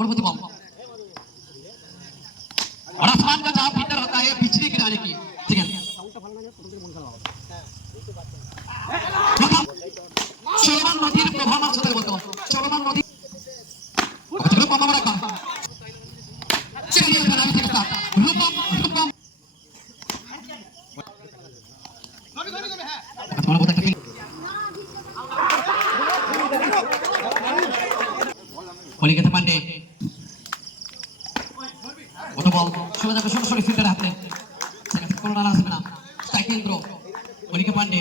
प्रभुति बम और आसमान का जहां भीतर होता है बिजली गिराने की, ठीक है। चलमान नदीर प्रभाव साথে বলতো চলমান নদী ওটা কম আমরা কম चलिए बनाने के साथ रूपम रूपम तुम्हारा बहुत अच्छा কলিকাতা পান্ডে ওটা বল সোজা যাবে সরাসরি ফিল্ডার হাতে কোনো রান আসবে না স্ট্রাইকিং থ্রো কলিকাতা পান্ডে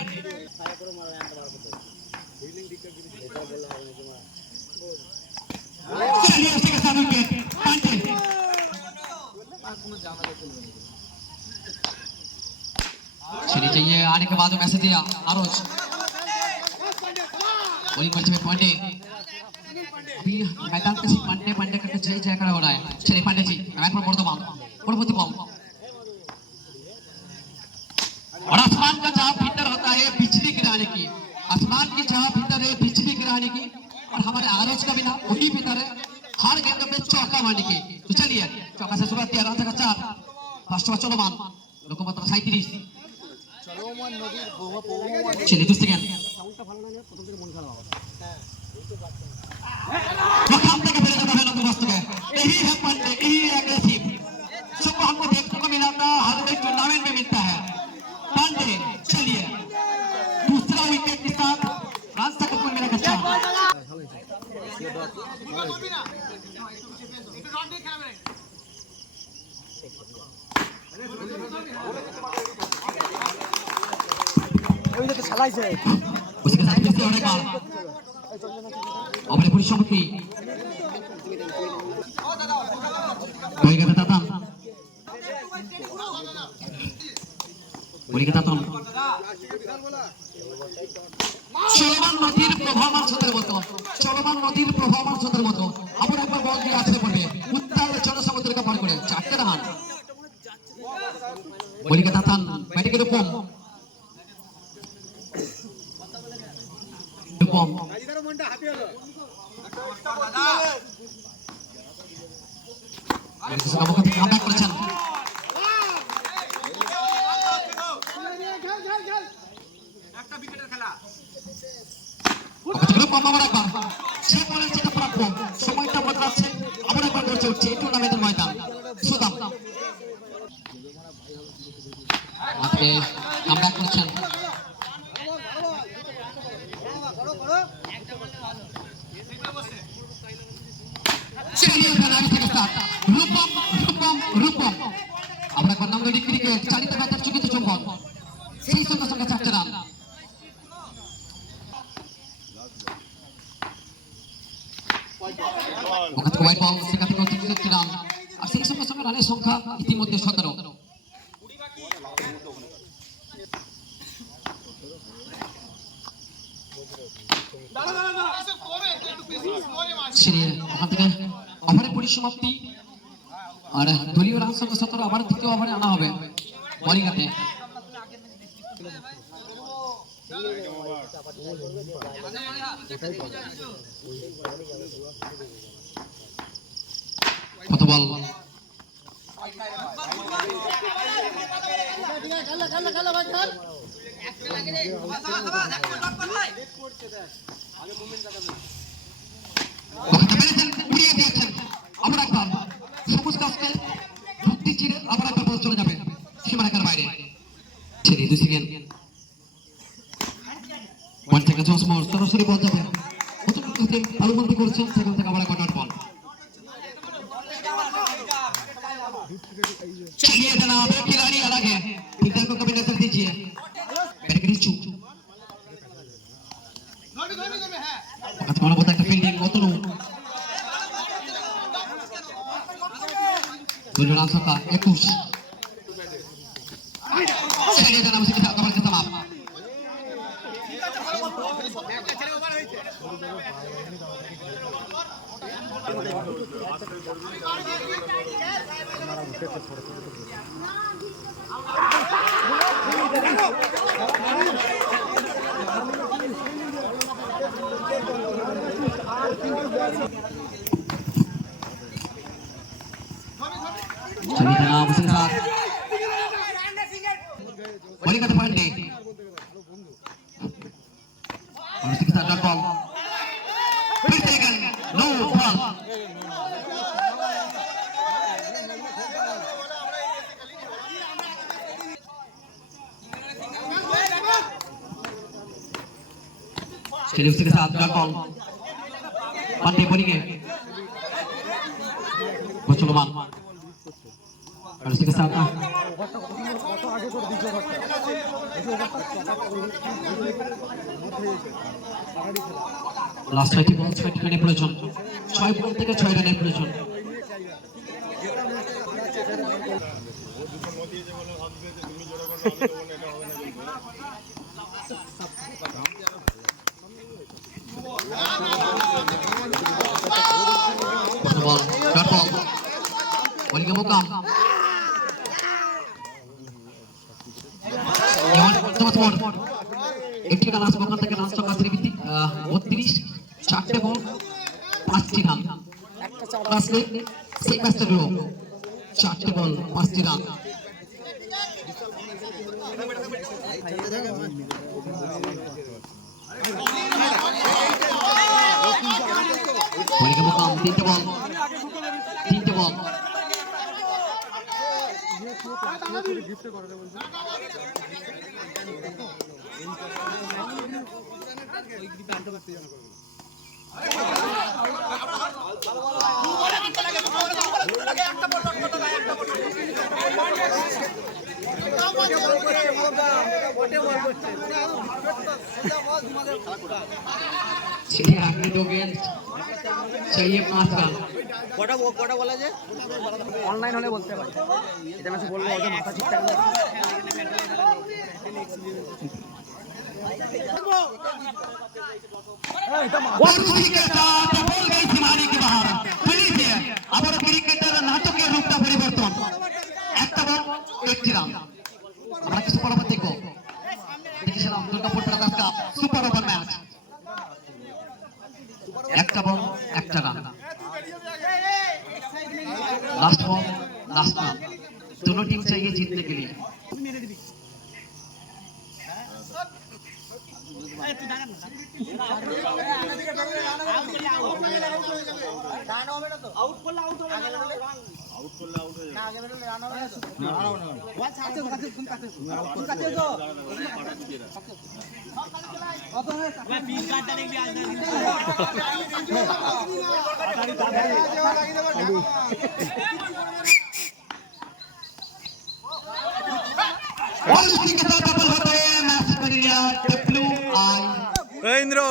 चलिए उसी के साथ विकेट पांडे चलिए चाहिए आने के बाद मैसेज दिया आरोज बॉलिंग करते हुए पांडे अभी मैदान पे सिर्फ पांडे पांडे करके जय जय खड़ा हो रहा है। चलिए पांडे जी मैच पर बोल प्रभुति बॉल और आसमान का जहां भीतर होता है बिजली गिराने की, आसमान की जहां भीतर है बिजली गिराने की और हमारे आरोज का भी ना वही भीतर है हर गेंद में चौका मारने की। तो चलिए चौका से शुरुआत किया रन का 4 फर्स्ट ओवर चलमान लोकमात्र 37 चलिए दूसरी गेंद मकाम तक फिर जाता है नंदुमस्त में यही है पांडे यही एग्रेसिव सबको हमको देखने को मिला था हर एक टूर्नामेंट में मिलता है पांडे। चलिए दूसरा विकेट के साथ रन तक को मेरा कच्चा उसके साथ फिर से और एक बार अपने पूरी शक्ति কলিকাতা তাতান চলমান নদীর প্রবাহমান স্রোতের মতো চলমান নদীর প্রবাহমান স্রোতের মতো আবার একবার বল দিয়ে আসতে পড়বে উত্তাল জনসমুদ্রকে পার করে 4টে রান কলিকাতা তাতান ব্যাটিংয়ের উপর रूपम সময়টা বদলাচ্ছে আবার একবার গড়ে উঠছে টুর্নামেন্টের ময়দান সুদাম আজকে কামব্যাক করেছেন चलिए बनाने के साथ रूपम रूपम रूपम আমরা করলাম দুই ক্রিকেট চালিত ম্যাচের চুকিতে চুম্বন সেই সঙ্গে সঙ্গে 4টে রান ওখানে হোয়াইট বল সেখান থেকে 3 রান আর সেই সঙ্গে সঙ্গে রানের সংখ্যা ইতিমধ্যে 17 चलिए वहां থেকে ওভারের পরিসমাপ্তি আর দলীয় রান সংখ্যা 17 আবার দ্বিতীয় ওভারে আনা হবে বোলিং হাতে কত বল খেলা ভাই খেল একটা লাগে রে বাবা বাবা একটা ডট কর ভাই করছে দেখ আগে মুভমেন্ট দেখাবে উড়িয়ে দিয়েছেন আমরা একবার সবুজ গাছকে বুদ্ধি চিরে আবার একবার বল চলে যাবে সীমারেখার বাইরে ছেড়ে দুই সেকেন্ড ওয়ান সেকেন্ড জসমোর সরাসরি বল যাবে প্রথম হতে আলুবন্দি করেছেন সেখান থেকে আবার একবার ডট বল चलिए जनाब खिलाड़ी अलग है फील्डर को कभी नजर दीजिए रिचू तुम्हारा बहुत अच्छा फील्डिंग অতনু दो रन का 21 चलिए जनाब उसी के साथ कवर के समाप्त चलिए जनाब उसके साथ बॉलिंग करते पांडे और उसके साथ डॉट बॉल फिर सेकंड नो बॉल चलिए उसके साथ डॉट बॉल पांडे बॉलिंग है मुसलमान और उसके साथ लास्ट 6 बॉल 6 রানের প্রয়োজন 6 বল থেকে 6 রানের প্রয়োজন বল ডট বল বলিং মোকাম একটি রান আসবে ওখান থেকে রান সংখ্যা শ্রীবৃদ্ধি 32 চারটে বল 5টি রান আসলে সেই ম্যাচটা ড্র 4টে বল 5টি রান বলিং মোকাম 3টে বল चाहिए 2 गेंद चाहिए 5 রান কটা বলা যায় অনলাইন হলে বলতে পারি এটা মেসে বলবো ওটা মাথা ঠিকঠাক না আবার ক্রিকেটার নাটকের রূপটা পরিবর্তন একটা বল একটি রান আমরা কিছু পরবর্তী দেখবো দেখেছিলাম Durgapur brothers cup super over match একটা বল একটা run last ball last run दोनों टीम चाहिए जीतने के लिए इंद्र